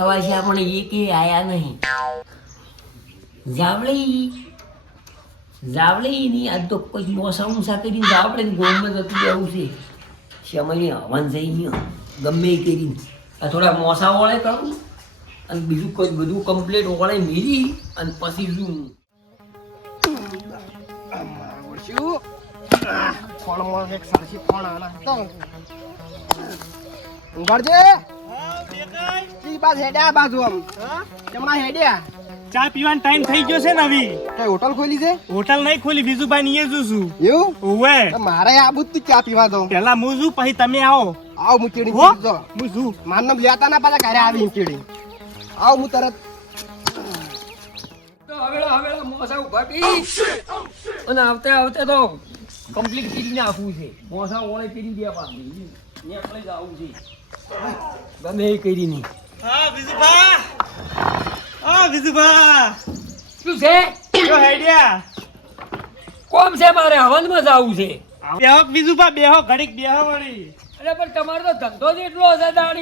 થવા છે પણ એ કે આયા નહીં. જાવળી ની આજ તો કોઈ મોસમ કરીને આપણે ગોમમાં જતું જવું છે. સમયની હવન થઈ ગયો ગમે એ કરીને આ થોડા મોસા વળે કરું અને બીજું કોઈ બધું કમ્પ્લીટ વળે મેરી અને પછી શું ચા પીવાનો ટાઈમ થઈ ગયો છે ને હવે હોટલ ખોલી છે? હોટલ નહીં ખોલી બીજુભાઈ ની એ છું એવું? ઓવે મારે આબુ તું ચા પીવા દો. પેલા હું છું પછી તમે આવો આવ હું ચીડી હો? જો હું છું માર નામ લેતા ના પાછા ઘરે આવી ચીડી આવ હું તરત તો હવેળા મોસા ઉભા કરી અને આવતે તો કમ્પ્લીટ કરીને આપવું છે. મોસા વળે કરી દે પાછી ને આપણે જ આવું છે ગમે એ કરીને. હા બીજુભા શું છે જો હેડિયા કોમ છે મારે હવનમાં જવું છે. બેહો બીજુભા બેહો ઘડીક બેહો વળી એટલે પણ તમારો તો ધંધો જ એટલો હશે દાડો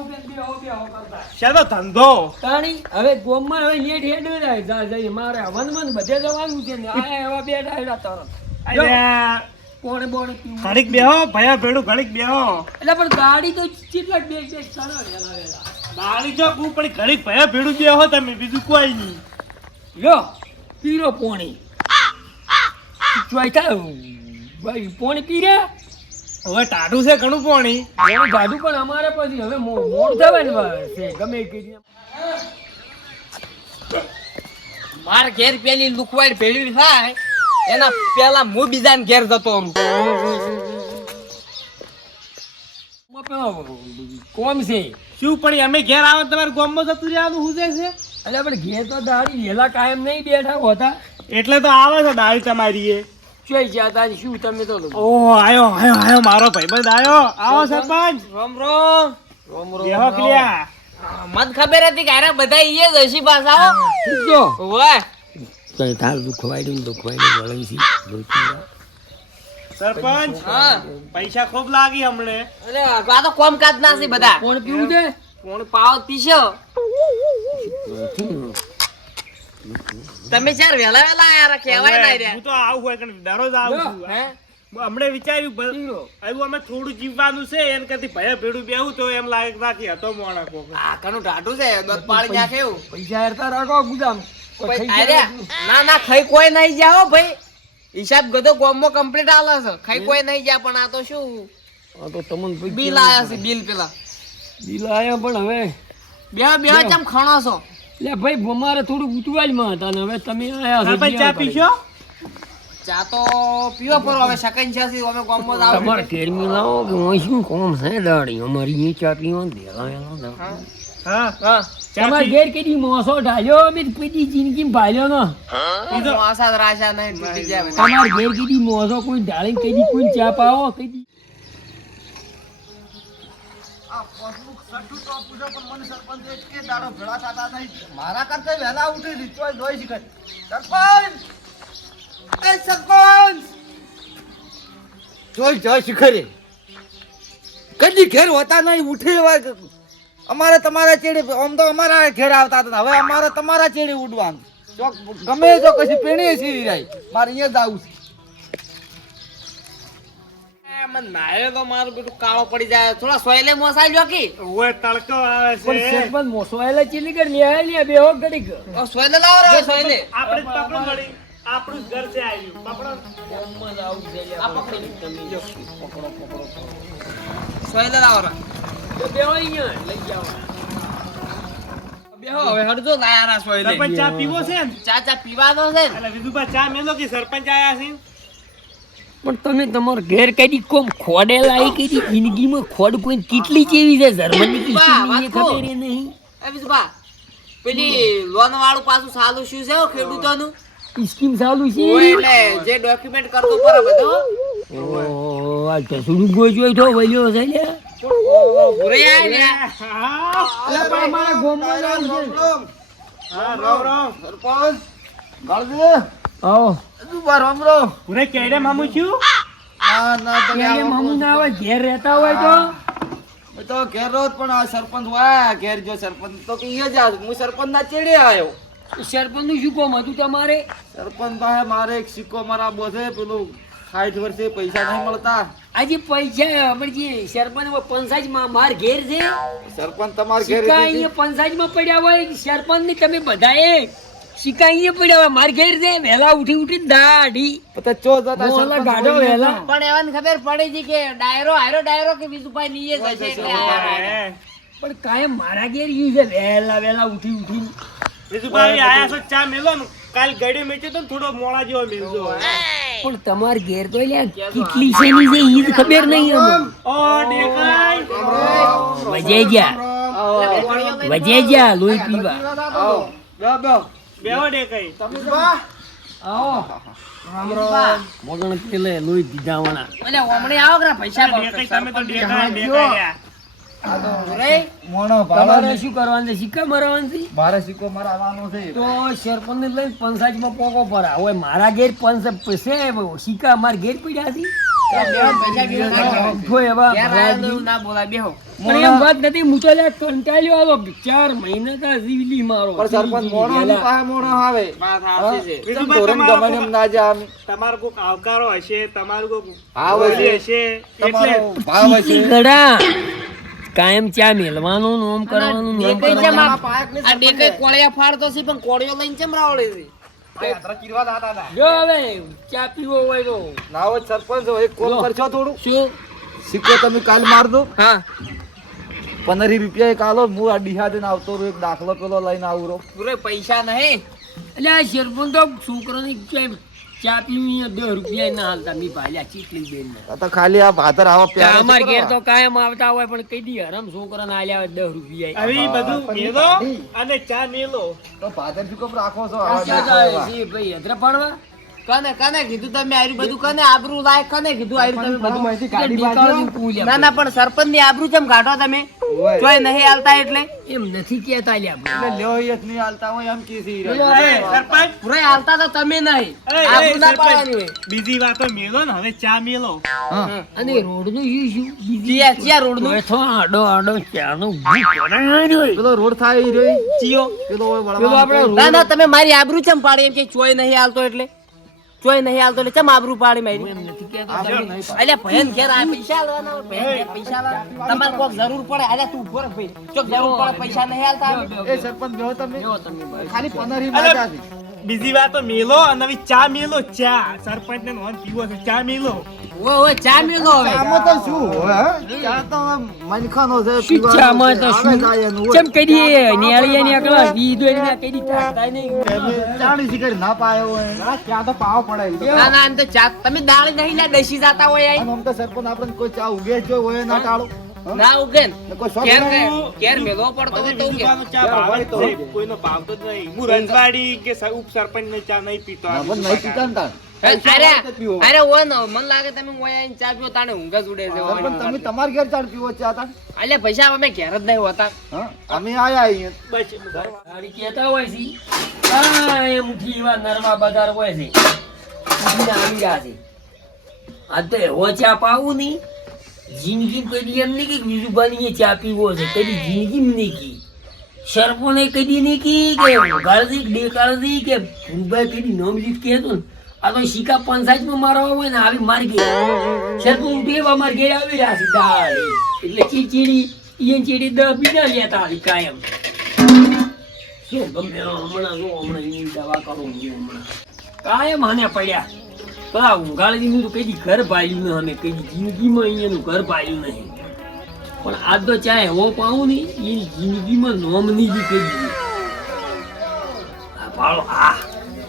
ઉકે બેહો કરતા શાનો ધંધો તાણી હવે ગોમમાં હવે નેટ હેડ જાય મારે હવનમાં બધે જવાનું છે ને આ એવા બેઠા હેડા તરત અલ્યા પોણે બોણે પીવું. ઘડીક બેહો ભયા ભેડું ઘડીક બેહો એટલે પણ ગાડી તો કેટલા બે કરો વેલા બાળી જો હું પણ ઘડીક ભયા ભેડું બેહો તમે બીજું કોઈ નહીં લો પીરો પોણી ચોઈતા ભાઈ પોણી પીરે હવે ટાઢું છે ઘણું પાણી એનું ગાડું પણ અમારે પછી હવે મોડ થવાય ને છે ગમે એ કરીને. માર ઘેર પેલી લુકવાડ ભેળી થાય એના પેલા હું બીજા ઘેર જતો રહું. કોમ છે શું પણ અમે ઘેર આવે તમારે ગામમાં જતું રહેવાનું શું છે એટલે પણ ઘેર તો દાડી વેલા કાયમ નહીં બેઠા હોતા એટલે તો આવે છે દાળી તમારી એ ચોઈ જતા શું તમે તો ઓહો આયો મારો ભાઈબંધ આયો આવો સરપંચ રોમ રોમ બેહો ક્લિયા મત ખબર હતી કે આરા બધા ઈએ જ હસી પાછા જો ઓય કઈ તાર દુખવાડ્યું વળી છે સરપંચ હા પૈસા ખૂબ લાગી હમણે અરે આ તો કોમ કાજ ના છે બધા કોણ પીવું છે કોણ પાવ પીશો તમે ચાર વેલા આયા કહેવાય ના રે હું તો આવું હોય કે દરરોજ આવું છું હે હમણે વિચાર્યું પીરો. આવ્યું અમે થોડું જીવવાનું છે એને કરતી ભયા ભેડું બેહું તો એમ લાગે નાખી હતો મોણા કોક આ કનું ઢાઢું છે દોત પાડી નાખે એવું પૈસા હેરતા રાખો ગુદામ ભાઈ અરે ના ખાઈ કોઈ નહીં જાઓ ભાઈ હિસાબ ગધો ગોમમાં કમ્પ્લીટ આલે છે ખાઈ કોઈ નહીં જા પણ આ તો શું આ તો તમને બિલ આયા છે બિલ પેલા બિલ આયા પણ હવે બે ચમ ખણો છો એટલે ભાઈ અમારે થોડું ઉતવાજમાં હતા ને હવે તમે આયા છો સરપંચ ચા પીશો ચા તો પીવો પર હવે શકન છે અમે ગોમમાં આવ તમારે કેરમી લાવો કે હું શું કોમ છે દાડી અમારી અહીં ચા પીવા દેલા હા હા તમારે ઘેર કેટલી મોસો ઢાલ્યો અમે પેલી જિંદગી ભાલ્યો ને આશા રાશા નહીં તૂટી જાય તમારે ઘેર કેટલી મોસો કોઈ ઢાળી કઈ કોઈ ચા પાવો કઈ મારા કરતા વહેલા ઉઠી રીતવા જોઈ શીખે સરપંચ એ સરપંચ જોઈ શીખરે કદી ઘેર હોતા નહીં ઉઠી હોય અમારે તમારા ચેડે આમ તો અમારા ઘેર આવતા હતા હવે અમારે તમારા ચેડે ઉડવાનું ચોક ગમે તો કશી પેણી સીરી રહી મારે અહીંયા જ આવું છે મને નાયો તો મારું બધું કાળો પડી જાય થોડા સોયલે મોસાઈ લ્યો કી ઓય તડકો આવે પણ છે સરપંચ મોસો આયેલા ચીલી કર લે બેહો ઘડીક સોયલે લાવો રે સોયલે આપણે પકડો મળી આપણું જ ઘર છે આવ્યું પકડો આ પકડી સોયલે લાવો રે બેહો અહીંયા લઈ જાઓ બેહો હવે હડજો લાયા રા સોયલે સરપંચ ચા પીવો છે ને ચા પીવાનો છે ને એટલે વિધુભા ચા મેલો કે સરપંચ આયા છે પણ તમે તમાર ઘેર કઈ કોમ ખોડેલા કઈ જિંદગીમાં ખોડ કોઈ કેટલી જેવી છે જર્મની કી ખબર નહીં એ બીજું પેલી લોન વાળું પાછું સાલું શું છે ખેડૂતોનું સ્કીમ ચાલુ છે એટલે જે ડોક્યુમેન્ટ કરતો પર બધો ઓ આ તો સુડું ગોજ્યો તો વલ્યો છે લે ભૂરે આય ને હા અલા પણ અમારા ગોમમાં જાવ છે હા રામ સરપંચ ગાળજે આવો તું બાર રામરો પૂરે કેડે મામુ છું ના તમે એને મામુ ના આવે ઘેર રહેતા હોય તો મેં તો ઘેર રહો જ પણ આ સરપંચ વાયા ઘેર જો સરપંચ તો કે ઈ જ આવ. હું સરપંચ ના ચેડે આવ્યો. સરપંચનું શું કામ હતું તમારે? સરપંચ પાસે મારે એક સિક્કો મારા બોસે પેલું 60 વર્ષે પૈસા નહીં મળતા. આજે પૈસા આપણે જે સરપંચ પંચાયતમાં માર ઘેર છે, સરપંચ તમારા ઘેર સિક્કા અહીંયા પંચાયતમાં પડ્યા હોય, સરપંચ ની તમે બધાએ સિક્કા અહીંયા પડ્યા હોય માર ઘેર છે. વહેલા ઉઠી દાઢી પતા ચો જતા મોલા ગાઢો વહેલા. પણ એવાને ખબર પડી છે કે ડાયરો કે વિજુભાઈ નીએ જ હશે એટલે આયા. પણ કાયમ મારા ઘેર યુ છે વહેલા ઉઠી વિજુભાઈ આયા છો ચા મેલો ને કાલ ગડી મેચે તો થોડો મોડા જેવો મેલજો. પણ તમાર ઘેર તો લ્યા કેટલી શેની છે ઈ જ ખબર નહીં અમને. ઓ ડેકાઈ વજે જા લોહી પીવા. આવો બે બે બેહો ડેકાઈ. આવો મગણ પેલે લોહી પીધા વાળા. એટલે ઓમણે આવો કે પૈસા ડેકાઈ તમે તો ડેકાઈ મોણો તમારે ભાડા શું કરવાનું છે? સિક્કા મરવાનું છે? મારે સિક્કો મારવાનો છે. તો સરપંચ ને લઈને પંચાયતમાં પોકો પર હવે મારા ઘેર સિક્કા મારા ઘેર પડ્યા છે. ઉઠો એવા ભરાજી. ના બોલાય બેહો. પણ એમ વાત નથી, હું તો લ્યા કંટાળ્યો આવો 4 મહિના તા જીવલી મારો. પણ સરપંચ મોણો ની પાસે મોણો આવે. વાત સાચી છે. ચમ ધોરણ ગમે એમ ના જા. તમારો કોક આવકારો હશે, તમારું કોક ભાવ બોલી હશે, હશે એટલે તમારો ભાવ હશે. ગડા કાયમ ચા મેલવાનું ને ઓમ કરવાનું ને ઓમ ડેકાઈ જેમ કરવાનું. આ ડેકાઈ કોળિયા ફાડતો છે પણ કોળિયો લઈને ચમ રાવળે છે. જો હવે ચા પીવો હોય તો નાવો જ સરપંચ હો, એક કોમ લો. કરશો થોડું. શું? સિક્કો તમે કાલ માર દો. હા 15 રૂપિયા એક આલો. હું આ ડીહા દઈને આવતો રહું. એક દાખલો પેલો લઈને આવું રહું. પૂરે પૈસા નહીં. એટલે આ સરપંચ તો છોકરાની ચા પીવી 10 રૂપિયા ના હાલતા મી ભાલ્યા ચીટલી બેન ને. આ તો ખાલી આ ભાદર આવા પ્યારા અમાર છે ઘેર કરવા. તો કાયમ આવતા હોય પણ કઈ દી હરમ છોકરાને આલ્યા હોય 10 રૂપિયા. આવી બધું મેલો અને ચા મેલો. તો ભાદર શું કેમ રાખો છો? આ આવા ચા દેખો એવા. છે ભાઈ હદરા પાડવા. કને કીધું તમે આયરું બધું કને આબરૂ લાયક કને કીધું આયરું તમે બધું. ડીકાળું પૂલ્યા. ના પણ સરપંચ ની આબરૂ ચમ કાઢો તમે ઓય. જોય નહીં આલતા એટલે એમ નથી કેતા લ્યા આપણે. એટલે લ્યો ઈ જ નહીં હાલતા હોય એમ કીધી રે. એ, સરપંચ પૂરે આલતા તો તમે નહીં એ, એ, આબરૂ ના સરપંચ. પાડવાની હોય. બીજી વાતો મેલો ને હવે ચા મેલો. હા. અને રોડનું શું ચિયા રોડ નું બેઠો આડો ચાનું ઊભું કરાયું હોય. પેલો રોડ થાય ઈ રહ્યો. ચિયો પેલો હોય પેલો વળવાનો આપણે કઈ. ના તમે મારી આબરૂ ચમ પાડી એમ કે ચોય નહીં આલતો એટલે ચોય નહીં આલતો એટલે ચમ આબરૂ પાડી મારી એમ નથી કેતા તમે. અલ્યા ભયન ઘેર આ પૈસા આલવાના હોય, ભયન ઘેર પૈસા આલવાના. તમારે કોક જરૂર પડે અલ્યા તું ઉભો રહે ભાઈ ચોક જરૂર પડે પૈસા નહીં આલતા અમે. એ સરપંચ બેહો તમે. જો તમે ભાઈ. ખાલી 15 અલે, માજા છે. બીજી વાતો મેલો અને હવે ચા મેલો. ચા સરપંચ ને નોન પીવો છે, ચા મેલો. ઓય ચા મેલો હવે આમાં તો શું હોય હે? ચા તો આમ મનખાનો છે, શું પીવાનો ચામાં તો છે, શું? આવે જાય એનું હોય. ચમ કદી નેળિયાની અકલા દીધો એને કદી ટાકતા નહીં. તમે ચાણી શિકારી ના પાયો હોય. ચા તો પાવો પડે. ના એમ તો ચા તમે દાળી નહીં લા દસી જાતા હોય આઈ. અને આમ તો સરપંચ આપણે કોઈ ચા ઉગે જ હોય ના ટાળો. ના ઉગેન ને કોઈ શોખ કેર નહીં. કેર મેલો પડતો હોય તો ઉગે. બીજું ચા ભાવે જ છે, કોઈનો ભાવતો જ નહીં. હું રજવાડી કે ઉપસરપંચ ને ચા નહીં પીતો. ના, પણ નહીં પીતા ને તાણ. અરે ઓન મન લાગે તમે ઓય આઈને ચા પીઓ તાણે ઊંઘ જ ઉડે છે સરપંચ તમે તમારા ઘેર ચાણ પીવો ચા તાણ. અલ્યા પૈસા અમે ઘેર જ નહીં હોતા. હા? અમે આયા અહીંયા. બસ ગાડી કહેતા હોય છે આ એમ ઉઠી એવા નરવા બજાર હોય છે ઉઠીને આવી રહ્યા છે. આ તો એવો ચા પાવું નહીં જિંદગી કદી એમ નહીં કે વિજુભાઈ ચા પીવો છે કદી જિંદગી નહીં કી સરપોને કદી નહીં કી કે ગાળદી ડેકાળદી કે ભૂભાઈ કદી નામ લીધ કહેતો ને આ તો સિક્કા પંચાયતમાં મારવા હોય ને આવી માર ગયા સરપો ઉઠી એવા માર ઘેર આવી રહ્યા છે દાળી એટલે ચીડી 10 બીજા લેતા આવી કાયમ. શું ગમે હમણાં એની દવા કરું હું હમણાં કાયમ આને પડ્યા પેલા ઊંઘાડીનું તો કઈ ઘર ભાલ્યું ન અમે કઈ જિંદગીમાં અહીંયાનું ઘર ભાલ્યું નહીં પણ આજ તો ચાહે એવો પાઉં ને એની જિંદગીમાં નોમની જ કહી દીધી. આ ભાળો આ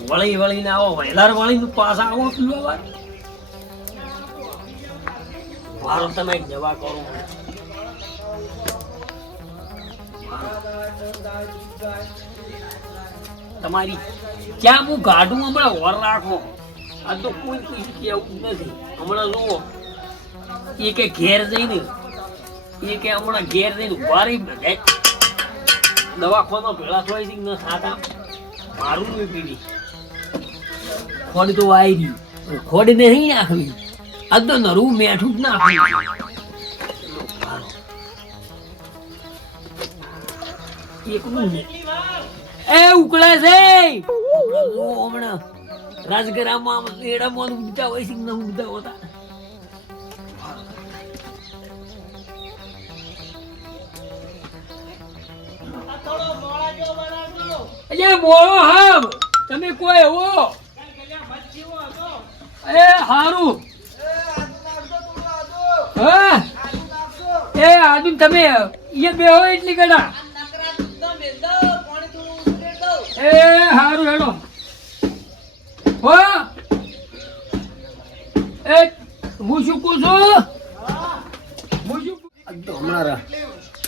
વળીને આવો વહેલાર વળીને પાછા આવો પીવા વાર મારો તમે એક દવા કરો. તમારી ક્યાં હું ગાઢું હમણાં વર રાખો આ તો કોઈ કેવું નથી હમણાં જુઓ એ કે ઘેર જઈને હમણાં ઘેર જઈને ઉભા રહી બધા દવાખાનો ભેળા થોડી છે ન ખાતા મારું નહીં પીડી ખોડ તો આવી ગયું ખોડ નહીં નાખવી આ તો નરું મેઠું જ નાખવી એકલું છે. એ ઉકળે છે હમણાં જો હમણાં રાજગરામાં એડામાં ઉડતા હોય છે કે ન ઉડતા હોતા. અલ્યા બોલો હામ તમે કોઈ એવો એ હારું હા એ આદુ તમે એ બે હોય એટલી ગડા એ હારું હેડો હો એ હું શું કહું છું હમણાં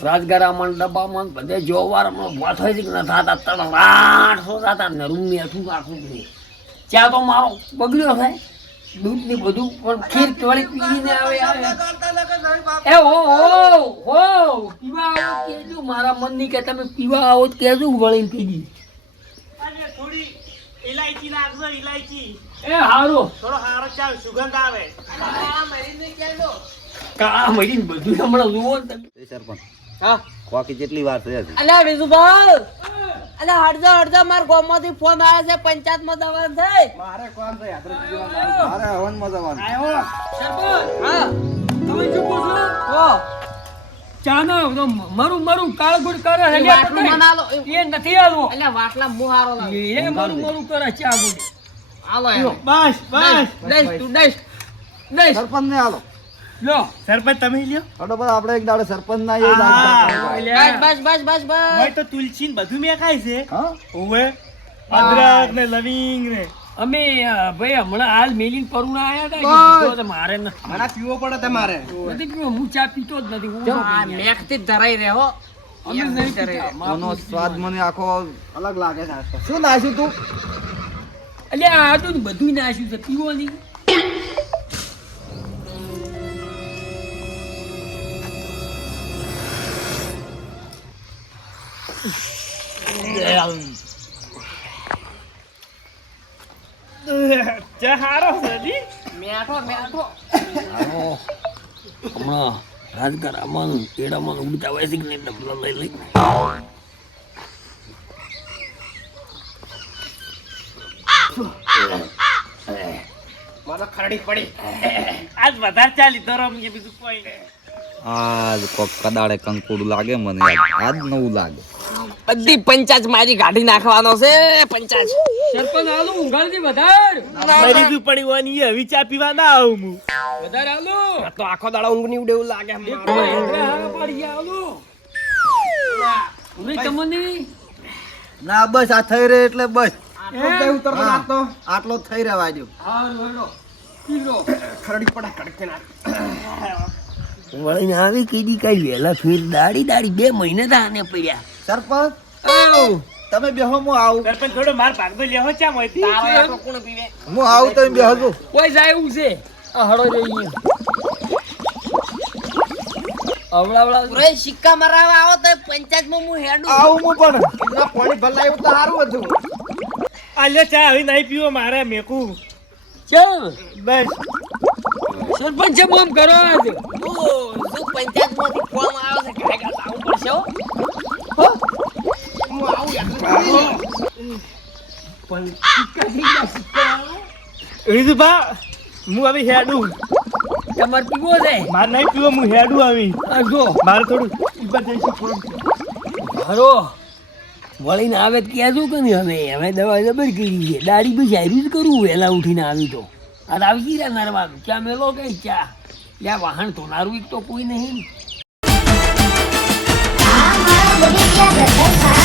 રાજગરામાં ડબ્બામાં બધે જોવાર હમણાં ઉભા થાય છે કે ન થતા તળાટસો થતા ને રૂમ મેઠું આખું નહીં ચા તો મારો બગડ્યો થાય દૂધ ને બધું પણ ખીર વળી પીને આવે એ હો પીવા આવો કેજો મારા મનની કે તમે પીવા આવો તો કેજો વળીને પીધી થોડી ઇલાયચી નાખજો, ઇલાયચી એ હારો થોડો હારો ચાલ સુગંધ આવે. કાળા મળીને બધું હમણાં જુઓ ને તમે. સરપંચ હા બાકી કેટલી વાર થઈ હતી અલ્યા વિજુભાઈ અલ્યા હળજો માર ગામમાંથી ફોન આવે છે પંચાયતમાં દવા થઈ મારે કોણ છે મારે હવનમાં જવાનું આયો સરપંચ હા તમે શું કહો છો ઓ ચાનો મારું કાળગુડ કરે છે એ વાટલું મને આલો. એ નથી આલવો અલ્યા વાટલા મુ હારો લાગે એ મારું કરે ચા ગુડ આલો એનો બસ બસ દઈશ તું દઈશ સરપંચ ને આલો લો સરપંચ તમે લ્યો. હડો બસ આપણે એક દાડે સરપંચ ના બસ ભાઈ તો તુલસી ને બધું મેં ખાય છે. હા ઓવે અદરક ને લવિંગ ને અમે ભાઈ હમણાં હાલ મેલીન પરુણા આયા હતા બસ. કીધું તો મારે મને પીવો પડે તમારે નથી પીવો, હું ચા પીતો જ નથી હું આ મેઘથી જ ધરાઈ રહ્યો અમે નહીં પીતા. આનો સ્વાદ મને આખો અલગ લાગે છે શું નાખ્યું તું અલ્યા આ તો બધું નાખ્યું છે પીવો નહીં ચા હારો છે જી. મેઠો હમણાં રાજગરામાં એડામાં ઉડતા હોય છે કે નહીં ડબલો લઈ લઈ મને ખરડી પડી આજ વધારે ચાલી તો રમીએ બીજું કોઈ નહીં. આજ કોક કદાડે કંકુડું લાગે મને આજ નવું લાગે બધી પંચાયત મારી ગાડી નાખવાનો છે પંચાયત સરપંચ આલુ ઊંઘાડથી વધારે મરીજું પડી હોય ને એ હવે ચા પીવા ના આવું હું. વધારે આલુ તો આખો દાડો ઊંઘ ની ઉડે એવું લાગે એક તો હેદરા હારા પાડી ગયા આલુ ઉરે તમને ના બસ આ થઈ રહે એટલે બસ એ હા, આટલો જ થઈ રહેવા દો હારું હેડો પીલો ખરડી પડે કડકે ના વળીને આવી કીધી કઈ વહેલા ફેર દાડી 2 મહિને તો આને પડ્યા સરપંચ આવ તમે બેહો હું આવું સરપંચ થોડો માર ભાગતો લેવો ચા મોયથી. તારો આટલો કોણ પીવે હું આવું તમે બેહજો કોઈ જાય એવું છે આ હળો જઈએ અવળાવળા પૂરા સિક્કા મરાવા આવો તો પંચાયતમાં હું હેડું આવું હું પણ એમના પાણી ભલાયું તો સારું હતું આ લ્યો ચા હવે નહીં પીવો મારે મેકું. ચલ બસ સરપંચ છે મોમ કરો આજ શું પંચાયતમાંથી ફોન આવ્યો છે ઘરે ઘરે આવવું પડશે હો હું આવું યાર પણ સિક્કા થઈ ગયા સિક્કા વિજુભા હું હવે હેડું. તમારે પીવો છે મારે નહીં પીવો હું હેડું આવી. આ જો મારે થોડું ઇમરજન્સી ફોન છે. હરો વળીને આવે તો કહેજો કે નહીં હવે દવા જબર કરી છે દાડી બી સારું જ કરવું વહેલા ઉઠીને આવી તો આ આવી ગયા નરવા ચા મેલો કઈ ચા યા વાહન ધોનારું એક તો કોઈ નહીં આ મારા બગીચા